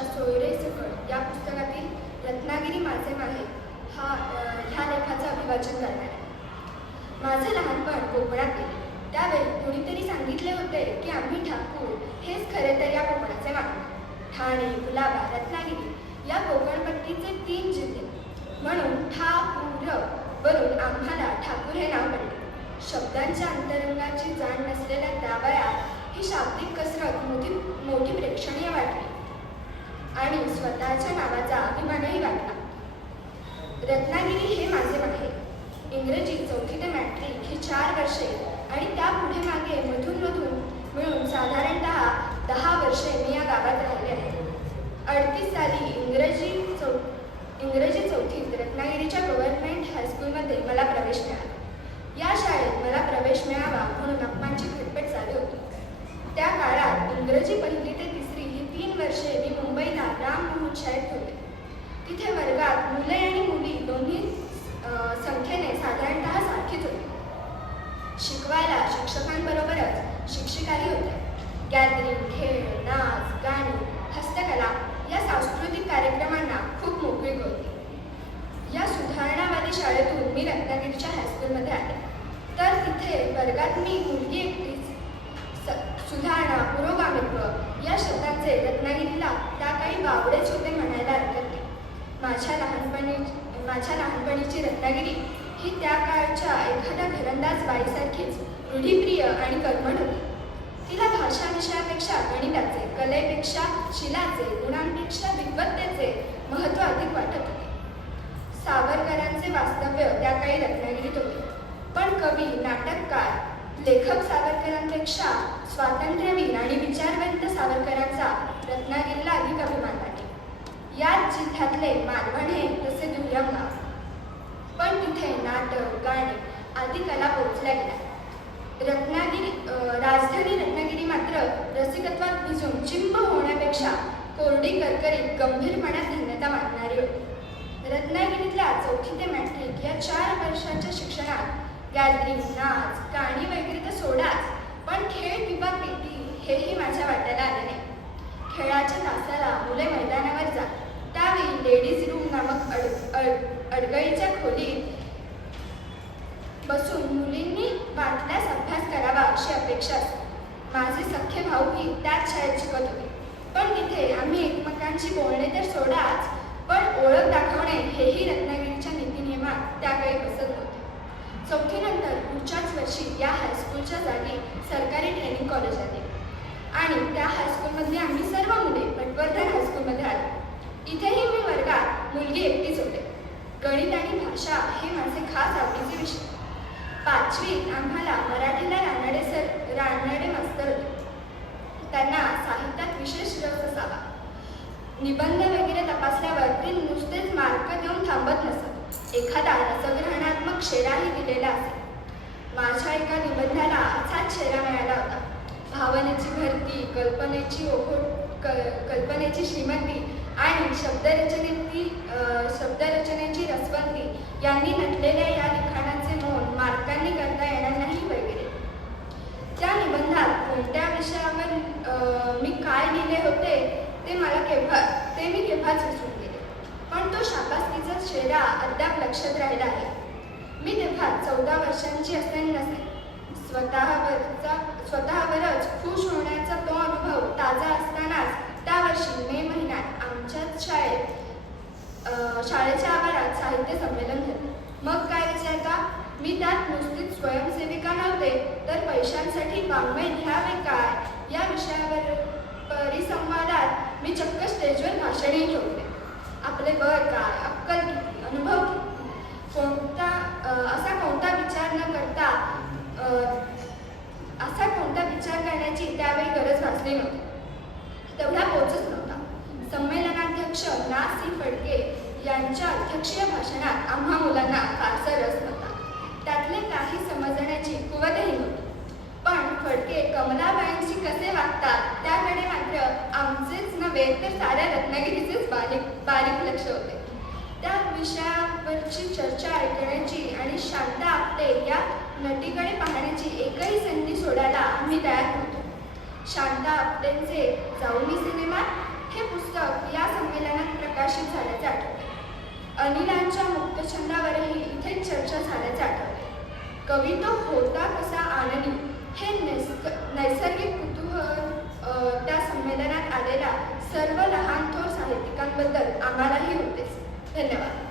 वर्षा सोयरेसकट या पुस्तकातील रत्नागिरी माझे माहेर ह्या लेखाचं अभिवाचन करणार आहे. माझं लहानपण कोकणात गेले. त्यावेळी कुणीतरी सांगितले होते की आम्ही ठाकूर हेच खरे तर या कोकणाचे माहेर. ठाणे, कुलाबा, रत्नागिरी या कोकणपट्टीचे 3 जिल्हे म्हणून ठा पू र वरून आम्हाला ठाकूर हे नाव पडले. शब्दांच्या अंतरंगाची जाण नसलेल्या त्या वयात ही शाब्दिक कसरत मोठी प्रेक्षणीय वाटली आणि स्वतःच्या नावाचा अभिमानही वाटला. रत्नागिरी हे माझे माहेर. इंग्रजी 4थी ते मॅट्रिक ही 4 वर्षे आणि त्यापुढे मागे मधून मिळून साधारणतः 10 वर्षे मी या गावात राहिले आहे. 38 साली इंग्रजी 4थीत रत्नागिरीच्या गव्हर्नमेंट हायस्कूलमध्ये मला प्रवेश मिळाला. या शाळेत मला प्रवेश मिळावा म्हणून अप्पांची खटपट चालू होती. त्या काळात इंग्रजी 1ली ते 3री ही 3 वर्षे मी मुंबईला राममोहन शाळेत होते. तिथे वर्गात मुले आणि मुली दोन्ही संख्येने साधारणतः सारखीच होती. शिकवायला शिक्षकांबरोबरच शिक्षिकाही होत्या. गॅदरिंग, खेळ, नाच, गाणी, हस्तकला या सांस्कृतिक कार्यक्रमांना खूप मोकळीक होती. या सुधारणावादी शाळेतून मी रत्नागिरीच्या हायस्कूलमध्ये आले. तर तिथे वर्गात मी मुलगी एकटीच. सुधारणा, पुरोगामित्व या शब्दांचे रत्नागिरीला त्या काही वावडेच होते म्हणायला हरकत नाही. माझ्या लहानपणीची रत्नागिरी ही त्या काळच्या एखाद्या घरंदाज बाईसारखीच रूढीप्रिय आणि कर्मठ होती. तिला भाषा विषयापेक्षा गणिताचे, कलेपेक्षा शिलाचे, गुणांपेक्षा विद्वत्तेचे महत्त्व अधिक वाटत होते. सावरकरांचे वास्तव्य त्या काही रत्नागिरीत होते. पण कवी, नाटककार, लेखक सावरकरांपेक्षा स्वातंत्र्यवीर आणि विचारवंत सावरकरांचा रत्नागिरीला अधिक अभिमान वाटे. याच जिल्ह्यातले मालवण हे तसे दुर्गम गाव. पण तिथे नाटक, गाणी आदी कला पोहोचल्या गेल्या. राजधानी रत्नागिरी मात्र रसिकत्वात भिजून चिंब होण्यापेक्षा कोरडी, करकरीत, गंभीरपणात धन्यता मागणारी होती. रत्नागिरीतल्या 4थी ते मॅट्रिक या 4 वर्षांच्या शिक्षणात गॅदरिंग, नाच, गाणी वगैरे तर सोडाच, पण खेळ किंवा पीटी हेही माझ्या वाट्याला आले नाही. खेळाच्या तासाला मुले मैदानावर जात. त्यावेळी लेडीज रूम नामक अडगळीच्या खोलीत बसून मुलींनी वाटल्यास अभ्यास करावा अशी अपेक्षा असते. माझे सख्खे भाऊही त्याच शाळेत शिकत होते. पण तिथे आम्ही एकमेकांशी बोलणे तर सोडाच, पण ओळख दाखवणे हेही रत्नागिरीच्या नीतिनियमात त्यावेळी बसत होते. 4थी नंतर पुढच्याच वर्षी या हायस्कूलच्या जागी सरकारी ट्रेनिंग कॉलेज आले आणि त्या हायस्कूलमधली आम्ही सर्व मुले पटवर्धन हायस्कूलमध्ये आलो. इथेही मी वर्गात मुलगी एकटीच होते. गणित आणि भाषा हे माझे खास आवडीचे विषय. 5वीत आम्हाला मराठीला रानडे मास्तर होते. त्यांना साहित्यात विशेष रस असावा. निबंध वगैरे तपासल्यावर ते नुसतेच मार्क देऊन थांबत नसत. एखादा रसग्रहणात्मक शेराही दिलेला असे. माझ्या एका निबंधाला असाच शेरा मिळाला होता. भावनेची भरती, कल्पनेची श्रीमंती आणि शब्दरचनेची रसवंती यांनी नटलेल्या या लिखाणाचे नोंद मार्कांनी करता येणार नाही वगैरे. त्या निबंधात कोणत्या विषयावर मी काय लिहिले होते ते मी केव्हाच विसरून गेले. पण तो शाबासकीचा शेरा अद्याप लक्षात राहिला आहे. मी तेव्हा 14 वर्षांची असताना नसे. स्वतःवरच खुश होण्याचा तो अनुभव ताजा असतानाच त्या वर्षी मे महिन्यात आमच्याच शाळेच्या आवारात साहित्य संमेलन झाले. मग काय विचारता, मी त्यात नुसतीच स्वयंसेविका नव्हते तर पैशांसाठी वाङ्मय लिहावे काय या विषयावर परिसंवादात मी चक्क स्टेजवर भाषणही ठेवले. आपले वय काय, अक्कल किती, अनुभव किती, असा कोणता विचार करण्याची त्यावेळी गरज भासली नव्हती. तेवढा पोचच नव्हता. संमेलनाध्यक्ष ना. सी. फडके यांच्या अध्यक्षीय भाषणात आम्हा मुलांना फारसा रस नव्हता. त्यातले काही समजण्याची कुवतही नव्हती. पण फडके कमलाबाईंशी कसे वागतात त्याकडे मात्र आमचेच नव्हे तर साऱ्या रत्नागिरीचेच बारीक लक्ष होते. त्या विषयावरची चर्चा ऐकण्याची आणि शांता आपटे या नटीकडे पाहण्याची एकही संधी सोडायला आम्ही तयार होतो. शांता आपटेंचे जाऊनी सिनेमात हे पुस्तक या संमेलनात प्रकाशित झाल्याचे आठवते. अनिलांच्या मुक्तछंदावरही इथेच चर्चा झाल्याचे आठवते. कवी तो होता कसा आनंदी हे नैसर्गिक कुतूहल त्या संमेलनात आलेल्या सर्व लहान थोर साहित्यिकांबद्दल आम्हालाही होतेच. धन्यवाद.